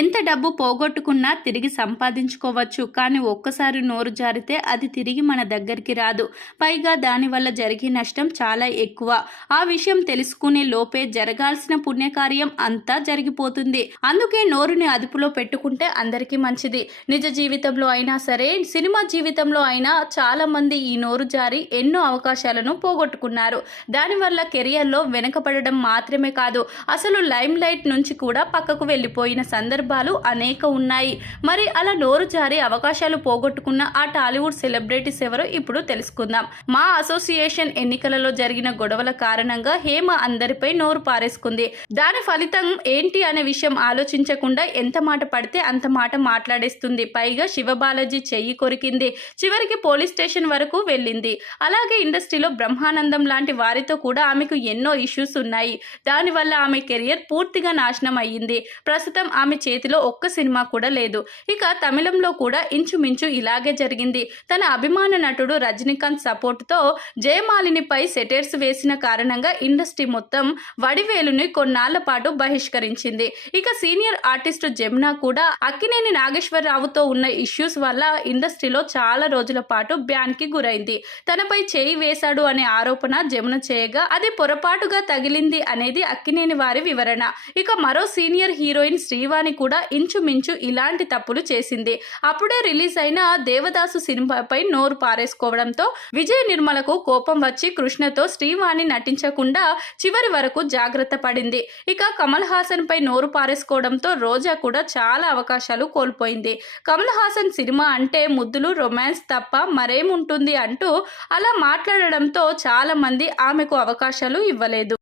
ఎంత డబ్బు పోగొట్టుకున్నా తిరిగి సంపాదించుకోవచ్చు, కానీ ఒక్కసారి నోరు జారితే అది తిరిగి మన దగ్గరికి రాదు. పైగా దానివల్ల జరిగే నష్టం చాలా ఎక్కువ. ఆ విషయం తెలుసుకునే లోపే జరగాల్సిన పుణ్యకార్యం అంతా జరిగిపోతుంది. అందుకే నోరుని అదుపులో పెట్టుకుంటే అందరికీ మంచిది. నిజ జీవితంలో అయినా సరే, సినిమా జీవితంలో అయినా చాలా మంది ఈ నోరు జారి ఎన్నో అవకాశాలను పోగొట్టుకున్నారు. దానివల్ల కెరియర్లో వెనకబడడం మాత్రమే కాదు, అసలు లైమ్ లైట్ నుంచి కూడా పక్కకు వెళ్ళిపోయిన సందర్భాలు అనేక ఉన్నాయి. మరి అలా నోరు జారి అవకాశాలు పోగొట్టుకున్న ఆ టాలీవుడ్ సెలబ్రిటీస్ ఎవరో ఇప్పుడు తెలుసుకుందాం. మా అసోసియేషన్ ఎన్నికలలో జరిగిన గొడవల కారణంగా హేమ అందరిపై నోరు పారేసుకుంది. దాని ఫలితం ఏంటి అనే విషయం ఆలోచించకుండా ఎంత మాట పడితే అంత మాట మాట్లాడేస్తుంది. పైగా శివబాలాజీ చెయ్యి కొరికింది. చివరికి పోలీస్ స్టేషన్ వరకు వెళ్ళింది. అలాగే ఇండస్ట్రీలో బ్రహ్మానందం లాంటి వారితో కూడా ఆమెకు ఎన్నో ఇష్యూస్ ఉన్నాయి. దానివల్ల ఆమె కెరియర్ పూర్తిగా నాశనం అయ్యింది. ప్రస్తుతం ఆమె చేతిలో ఒక్క సినిమా కూడా లేదు. ఇక తమిళంలో కూడా ఇంచుమించు ఇలాగే జరిగింది. తన అభిమాన నటుడు రజనీకాంత్ సపోర్టుతో జయమాలినిపై సెటైర్స్ వేసిన కారణంగా ఇండస్ట్రీ మొత్తం వడివేలుని కొన్నాళ్ల పాటు బహిష్కరించింది. ఇక సీనియర్ ఆర్టిస్టు జమున కూడా అక్కినేని నాగేశ్వరరావుతో ఉన్న ఇష్యూస్ వల్ల ఇండస్ట్రీలో చాలా రోజుల పాటు బ్యాన్ కి గురైంది. తనపై చేయి వేశాడు అనే ఆరోపణ జమున చేయగా అది పొరపాటుగా తగిలింది అనేది అక్కినేని వారి వివరణ. ఇక మరో సీనియర్ హీరోయిన్ శ్రీవాణి కూడా ఇంచుమించు ఇలాంటి తప్పులు చేసింది. అప్పుడే రిలీజ్ అయిన దేవదాసు సినిమాపై నోరు పారేసుకోవడంతో విజయ్ నిర్మలకు కోపం వచ్చి కృష్ణతో శ్రీవాణి నటించకుండా చివరి వరకు జాగ్రత్త పడింది. ఇక కమల్ హాసన్ పై నోరు పారేసుకోవడంతో రోజా కూడా చాలా అవకాశాలు కోల్పోయింది. కమల్ హాసన్ సినిమా అంటే ముద్దులు, రొమాన్స్ తప్ప మరేముంటుంది అంటూ అలా మాట్లాడడంతో చాలా మంది ఆమెకు అవకాశాలు ఇవ్వలేదు.